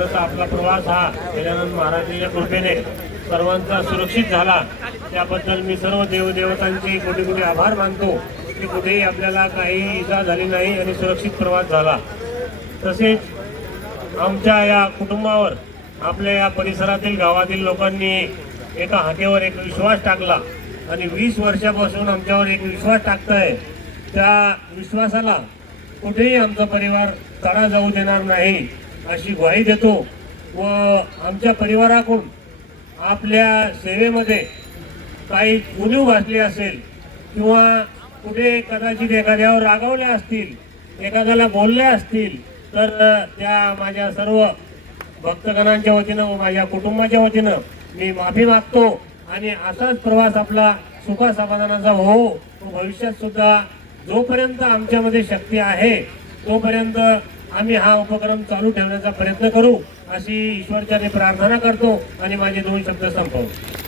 तसा आपला प्रवास हा गजानन महाराजांच्या कृपेने सर्वांचा सुरक्षित झाला. त्याबद्दल मी सर्व देवदेवतांचे कोटी कोटी आभार मानतो की कुठेही आपल्याला काही इजा झाली नाही आणि सुरक्षित प्रवास झाला. तसेच आमच्या या कुटुंबावर आपल्या या परिसरातील गावातील लोकांनी एका हाकेवर एक विश्वास टाकला आणि वीस वर्षापासून आमच्यावर एक विश्वास टाकताय. त्या विश्वासाला कुठेही आमचा परिवार तडा जाऊ देणार नाही. अशी ग्वाही देतो व आमच्या परिवाराकडून आपल्या सेवेमध्ये काही उणीव भासली असेल किंवा कुठे कदाचित एखाद्यावर रागवले असतील एखाद्याला बोलले असतील तर त्या माझ्या सर्व भक्तगणांच्या वतीनं व माझ्या कुटुंबाच्या वतीनं मी माफी मागतो आणि असाच प्रवास आपला सुखासमाधानाचा हो तो भविष्यात सुद्धा जोपर्यंत आमच्यामध्ये शक्ती आहे तोपर्यंत आम्ही हा उपक्रम चालू ठेवण्याचा प्रयत्न करू अशी ईश्वरच्याने प्रार्थना करतो आणि माझे दोन शब्द संपवतो.